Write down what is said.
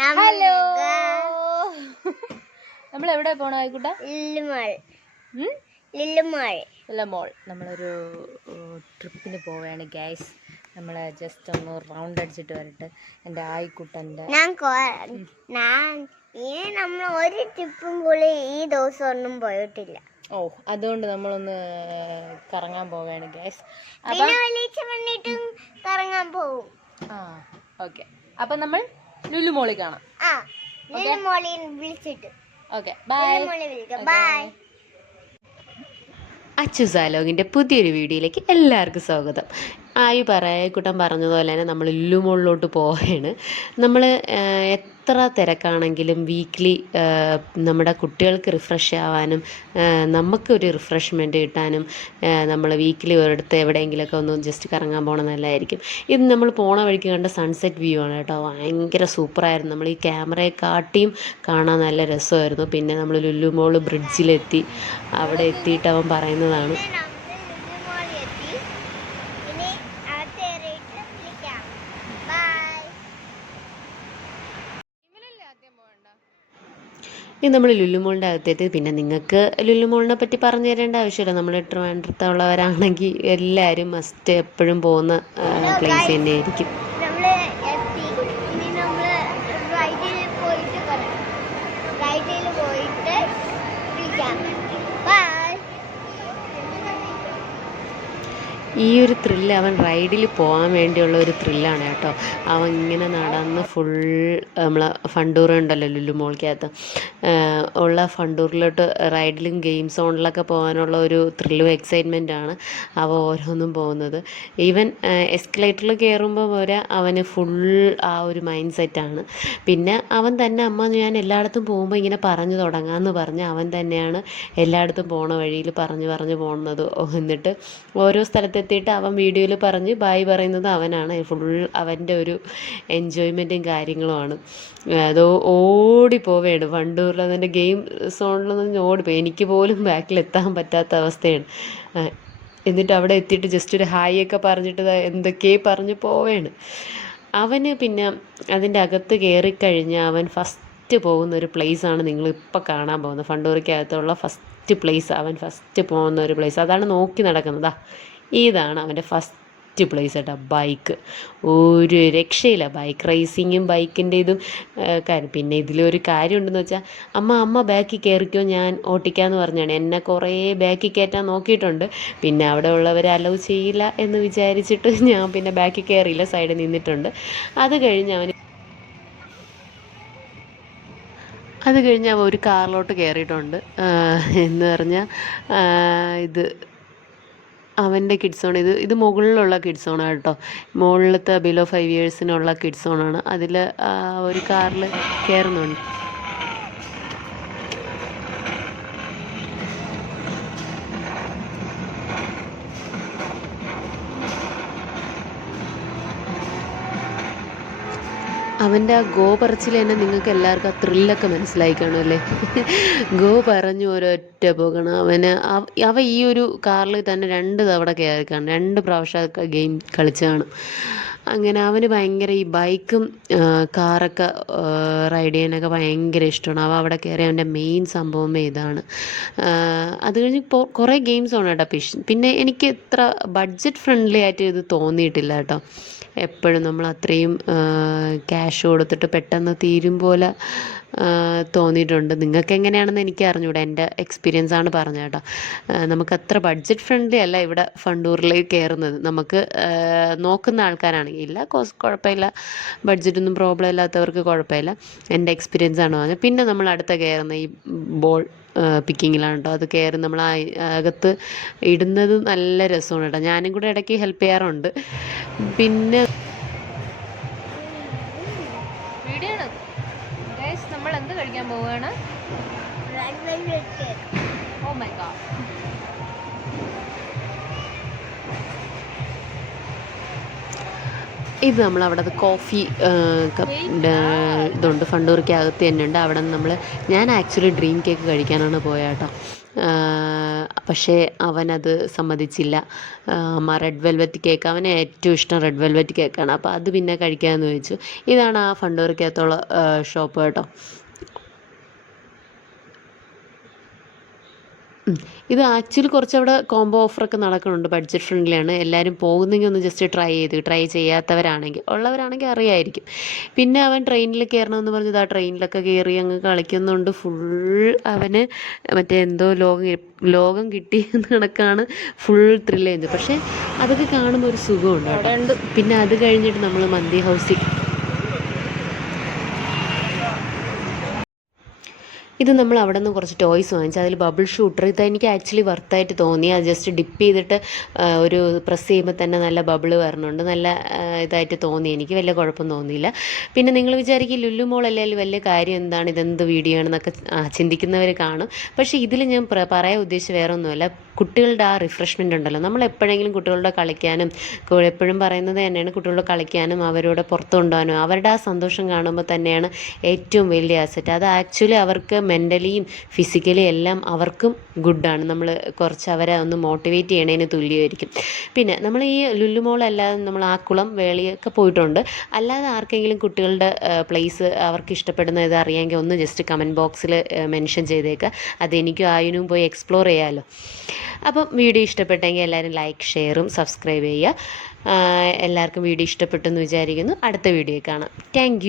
Hello, നമ്മൾ എവിടെ പോണ ആയിക്കോട്ടെ? മോൾ നമ്മളൊരു ട്രിപ്പിന് പോവുകയാണ് ഗൈസ്. നമ്മൾ ജസ്റ്റ് ഒന്ന് റൗണ്ട് അടിച്ചിട്ട് വരട്ടെ. എൻ്റെ ആയിക്കുട്ടൻ്റെ നമ്മൾ ഒരു ട്രിപ്പും പോലും ഈ ദിവസം ഒന്നും പോയിട്ടില്ല. അതുകൊണ്ട് നമ്മളൊന്ന് കറങ്ങാൻ പോവുകയാണ് ഗൈസ്. കറങ്ങാൻ പോവും. ഓക്കെ, അപ്പം നമ്മൾ ലുലു മോളിൽ കാണാം. വിളിച്ചിട്ട് ഓക്കെ, ബൈ. ബൈ. അച്ചുസാലോകിൻ്റെ പുതിയൊരു വീഡിയോയിലേക്ക് എല്ലാവർക്കും സ്വാഗതം. കൂട്ടം പറഞ്ഞതുപോലെ തന്നെ നമ്മൾ ലുലു മോളിലോട്ട് പോവുകയാണ്. നമ്മൾ എത്ര തിരക്കാണെങ്കിലും വീക്ക്ലി നമ്മുടെ കുട്ടികൾക്ക് റിഫ്രഷ് ആവാനും നമുക്കൊരു റിഫ്രഷ്മെൻറ്റ് കിട്ടാനും നമ്മൾ വീക്കിലി ഒരിടത്ത് എവിടെയെങ്കിലുമൊക്കെ ഒന്ന് ജസ്റ്റ് കറങ്ങാൻ പോകണം നല്ലതായിരിക്കും. ഇത് നമ്മൾ പോണ വഴിക്ക് കണ്ട സൺസെറ്റ് വ്യൂ ആണ് കേട്ടോ. ഭയങ്കര സൂപ്പറായിരുന്നു. നമ്മൾ ഈ ക്യാമറയെ കാട്ടിയും കാണാൻ നല്ല രസമായിരുന്നു. പിന്നെ നമ്മൾ ലുലു മോൾ ബ്രിഡ്ജിലെത്തി. അവിടെ എത്തിയിട്ട് അവൻ പറയുന്നതാണ്, ഇത് നമ്മൾ ലുലുമോളിൻ്റെ അകത്തെത്തി. പിന്നെ നിങ്ങൾക്ക് ലുലുമോളിനെ പറ്റി പറഞ്ഞു തരേണ്ട ആവശ്യമില്ല. നമ്മൾ ട്രിവാൻഡ്രത്തുള്ളവരാണെങ്കിൽ എല്ലാവരും മസ്റ്റ് എപ്പോഴും പോകുന്ന പ്ലേസ് തന്നെയായിരിക്കും. ഈ ഒരു ത്രില്ല് അവൻ റൈഡിൽ പോകാൻ വേണ്ടിയുള്ള ഒരു ത്രില്ലാണ് കേട്ടോ. അവൻ ഇങ്ങനെ നടന്ന് ഫുൾ നമ്മളെ ഫണ്ടൂർ ഉണ്ടല്ലോ ലുലു മോളിക്കകത്ത് ഉള്ള ഫണ്ടൂറിലോട്ട് റൈഡിലും ഗെയിം സോണിലൊക്കെ പോകാനുള്ള ഒരു ത്രില്ലും എക്സൈറ്റ്മെൻറ്റാണ് അവ ഓരോന്നും പോകുന്നത്. ഈവൻ എസ്കലേറ്ററിൽ കയറുമ്പോൾ വരെ അവന് ഫുൾ ആ ഒരു മൈൻഡ് സെറ്റാണ്. പിന്നെ അവൻ തന്നെ അമ്മ ഞാൻ എല്ലായിടത്തും പോകുമ്പോൾ ഇങ്ങനെ പറഞ്ഞു തുടങ്ങാമെന്ന് പറഞ്ഞ് അവൻ തന്നെയാണ് എല്ലായിടത്തും പോണ വഴിയിൽ പറഞ്ഞു പോകുന്നത്. എന്നിട്ട് ഓരോ സ്ഥലത്തെത്തിയിട്ട് അവൻ വീഡിയോയിൽ പറഞ്ഞ് ബായ് പറയുന്നത് അവനാണ്. ഫുൾ അവൻ്റെ ഒരു എൻജോയ്മെൻറ്റും കാര്യങ്ങളുമാണ്. അത് ഓടിപ്പോവുകയാണ് വണ്ടൂരിൽ. അതിൻ്റെ ഗെയിം സോണിലൊന്നും ഓടിപ്പോയി. എനിക്ക് പോലും ബാക്കിലെത്താൻ പറ്റാത്ത അവസ്ഥയാണ്. എന്നിട്ട് അവിടെ എത്തിയിട്ട് ജസ്റ്റ് ഒരു ഹായ് ഒക്കെ പറഞ്ഞിട്ട് എന്തൊക്കെയോ പറഞ്ഞ് പോവുകയാണ് അവന്. പിന്നെ അതിൻ്റെ അകത്ത് കയറിക്കഴിഞ്ഞാൽ അവൻ ഫസ്റ്റ് പോകുന്ന ഒരു പ്ലേസാണ് നിങ്ങളിപ്പോൾ കാണാൻ പോകുന്നത്. ഫണ്ടൂറിക്കകത്തുള്ള ഫസ്റ്റ് പ്ലേസ്, അവൻ ഫസ്റ്റ് പോകുന്ന ഒരു പ്ലേസ് അതാണ് നോക്കി നടക്കുന്നതാ. ഇതാണ് അവൻ്റെ ഫസ്റ്റ് പ്ലേസ് കേട്ടോ. ബൈക്ക് ഒരു രക്ഷയില്ല. ബൈക്ക് റേസിങ്ങും ബൈക്കിൻ്റെ ഇതും കാര്യം. പിന്നെ ഇതിലൊരു കാര്യമുണ്ടെന്ന് വെച്ചാൽ അമ്മ ബാക്കിൽ കയറിക്കോ ഞാൻ ഓട്ടിക്കാമെന്ന് പറഞ്ഞാണ്. എന്നെ കുറേ ബാക്കിൽ കയറ്റാൻ നോക്കിയിട്ടുണ്ട്. പിന്നെ അവിടെ ഉള്ളവർ അലൗ ചെയ്യില്ല എന്ന് വിചാരിച്ചിട്ട് ഞാൻ പിന്നെ ബാക്കിൽ കയറിയില്ല, സൈഡിൽ നിന്നിട്ടുണ്ട്. അത് കഴിഞ്ഞ് അവൻ ഒരു കാറിലോട്ട് കയറിയിട്ടുണ്ട്. എന്ന് പറഞ്ഞാൽ ഇത് അവൻ്റെ കിഡ്സ് സോൺ. ഇത് മുകളിലുള്ള കിഡ്സ് സോണാണ് കേട്ടോ. മുകളിലത്തെ ബിലോ 5 ഇയേഴ്സിനുള്ള കിഡ്സ് സോണാണ്. അതിൽ ഒരു കാറിൽ കയറുന്നുണ്ട്. അവൻ്റെ ആ ഗോ പറച്ചിൽ തന്നെ നിങ്ങൾക്ക് എല്ലാവർക്കും ആ ത്രില്ലൊക്കെ മനസ്സിലായി കാണുമല്ലേ. ഗോ പറഞ്ഞു ഒരൊറ്റ പോകണം. അവ ഈ ഒരു കാറിൽ തന്നെ 2 തവണ കയറി കാണും. 2 പ്രാവശ്യം ഗെയിം കളിച്ച് കാണും. അങ്ങനെ അവന് ഭയങ്കര ഈ ബൈക്കും കാറൊക്കെ റൈഡ് ചെയ്യാനൊക്കെ ഭയങ്കര ഇഷ്ടമാണ്. അവിടെ കയറി അവൻ്റെ മെയിൻ സംഭവമേ ഇതാണ്. അത് കഴിഞ്ഞ് കുറേ ഗെയിംസ് ആണ് കേട്ടോ. പിന്നെ എനിക്ക് ഇത്ര ബഡ്ജറ്റ് ഫ്രണ്ട്ലി ആയിട്ട് ഇത് തോന്നിയിട്ടില്ല കേട്ടോ. എപ്പോഴും നമ്മൾ അത്രയും ക്യാഷ് കൊടുത്തിട്ട് പെട്ടെന്ന് തീരും പോലെ തോന്നിയിട്ടുണ്ട്. നിങ്ങൾക്ക് എങ്ങനെയാണെന്ന് എനിക്ക് അറിഞ്ഞൂടാ. എൻ്റെ എക്സ്പീരിയൻസ് ആണ് പറഞ്ഞത് കേട്ടോ. നമുക്ക് അത്ര ബഡ്ജറ്റ് ഫ്രണ്ട്ലി അല്ല ഇവിടെ ഫണ്ടൂറിൽ കയറുന്നത്. നമുക്ക് നോക്കുന്ന ആൾക്കാരാണെങ്കിൽ ഇല്ല കുഴപ്പമില്ല, ബഡ്ജറ്റൊന്നും പ്രോബ്ലം ഇല്ലാത്തവർക്ക് കുഴപ്പമില്ല. എൻ്റെ എക്സ്പീരിയൻസ് ആണ് പറഞ്ഞത്. പിന്നെ നമ്മൾ അടുത്ത കയറുന്ന ഈ ബോൾ പിക്കിങ്ങിലാണ് കേട്ടോ. അത് കയറി നമ്മൾ അകത്ത് ഇടുന്നത് നല്ല രസമാണ് കേട്ടോ. ഞാനും കൂടെ ഇടയ്ക്ക് ഹെൽപ്പ് ചെയ്യാറുണ്ട്. പിന്നെ നമ്മൾ എന്ത് കഴിക്കാൻ പോവുകയാണ്? Oh my God. ഇത് നമ്മളവിടെ കോഫി ഇതുണ്ട് ഫണ്ടൂറിക്കകത്ത് തന്നെ ഉണ്ട്. അവിടെ നിന്ന് ഞാൻ ആക്ച്വലി ഡ്രീം കേക്ക് കഴിക്കാനാണ് പോയത് കേട്ടോ. പക്ഷേ അവനത് സമ്മതിച്ചില്ല. റെഡ് വെൽവെറ്റ് കേക്ക്, അവന് ഏറ്റവും ഇഷ്ടം റെഡ് വെൽവെറ്റ് കേക്കാണ്. അപ്പോൾ അത് പിന്നെ കഴിക്കാമെന്ന് ചോദിച്ചു. ഇതാണ് ആ ഫണ്ടൂറിക്കകത്തുള്ള ഷോപ്പ് കേട്ടോ. ഇത് ആക്ച്വലി കുറച്ചവിടെ കോംബോ ഓഫറൊക്കെ നടക്കുന്നുണ്ട്, ബഡ്ജറ്റ് ഫ്രണ്ട്ലിയാണ്. എല്ലാവരും പോകുന്നെങ്കിൽ ഒന്ന് ജസ്റ്റ് ട്രൈ ചെയ്യാത്തവരാണെങ്കിൽ, ഉള്ളവരാണെങ്കിൽ അറിയായിരിക്കും. പിന്നെ അവൻ ട്രെയിനിൽ കയറണമെന്ന് പറഞ്ഞത് ആ ട്രെയിനിലൊക്കെ കയറി അങ്ങ് കളിക്കുന്നുണ്ട്. അവന് മറ്റേ എന്തോ ലോകം കിട്ടി കണക്കാണ്, ഫുൾ ത്രില്ല് ചെയ്തു. പക്ഷേ അതൊക്കെ കാണുമ്പോൾ ഒരു സുഖമുണ്ട് കേട്ടോ. പിന്നെ അത് കഴിഞ്ഞിട്ട് നമ്മൾ മന്തി ഹൗസിൽ, ഇത് നമ്മൾ അവിടെ നിന്ന് കുറച്ച് ടോയ്സ് വാങ്ങിച്ചു. അതിൽ ബബിൾ ഷൂട്ടർ, ഇതെനിക്ക് ആക്ച്വലി വർത്തായിട്ട് തോന്നി. അത് ജസ്റ്റ് ഡിപ്പ് ചെയ്തിട്ട് ഒരു പ്രസ് ചെയ്യുമ്പോൾ തന്നെ നല്ല ബബിൾ വരണുണ്ട്. നല്ല ഇതായിട്ട് തോന്നി, എനിക്ക് വലിയ കുഴപ്പം തോന്നിയില്ല. പിന്നെ നിങ്ങൾ വിചാരിക്കും ലുലു മോൾ അല്ലെങ്കിൽ വലിയ കാര്യം എന്താണ്, ഇതെന്ത് വീഡിയോ ആണെന്നൊക്കെ ചിന്തിക്കുന്നവർ കാണും. പക്ഷേ ഇതിൽ ഞാൻ പറയാൻ ഉദ്ദേശിച്ച് വേറെ ഒന്നുമല്ല, കുട്ടികളുടെ ആ റിഫ്രഷ്മെൻ്റ് ഉണ്ടല്ലോ. നമ്മൾ എപ്പോഴെങ്കിലും കുട്ടികളുടെ കളിക്കാനും, എപ്പോഴും പറയുന്നത് തന്നെയാണ്, കുട്ടികളുടെ കളിക്കാനും അവരോട് പുറത്ത് കൊണ്ടുപോകാനും അവരുടെ ആ സന്തോഷം കാണുമ്പോൾ തന്നെയാണ് ഏറ്റവും വലിയ അസറ്റ്. അത് ആക്ച്വലി അവർക്ക് മെൻ്റലിയും ഫിസിക്കലി എല്ലാം അവർക്കും ഗുഡാണ്. നമ്മൾ കുറച്ച് അവരെ ഒന്ന് മോട്ടിവേറ്റ് ചെയ്യണതിന് തുല്യമായിരിക്കും. പിന്നെ നമ്മൾ ഈ ലുലു മോൾ അല്ലാതെ നമ്മൾ ആക്കുളം വേളിയൊക്കെ പോയിട്ടുണ്ട്. അല്ലാതെ ആർക്കെങ്കിലും കുട്ടികളുടെ പ്ലേസ് അവർക്ക് ഇഷ്ടപ്പെടുന്ന ഇത് അറിയാമെങ്കിൽ ഒന്ന് ജസ്റ്റ് കമൻറ്റ് ബോക്സിൽ മെൻഷൻ ചെയ്തേക്കുക. അതെനിക്കും ആയുനും പോയി എക്സ്പ്ലോർ ചെയ്യാമല്ലോ. അപ്പം വീഡിയോ ഇഷ്ടപ്പെട്ടെങ്കിൽ എല്ലാവരും ലൈക്ക്, ഷെയറും സബ്സ്ക്രൈബ് ചെയ്യുക. എല്ലാവർക്കും വീഡിയോ ഇഷ്ടപ്പെട്ടെന്ന് വിചാരിക്കുന്നു. അടുത്ത വീഡിയോ കാണാം. താങ്ക്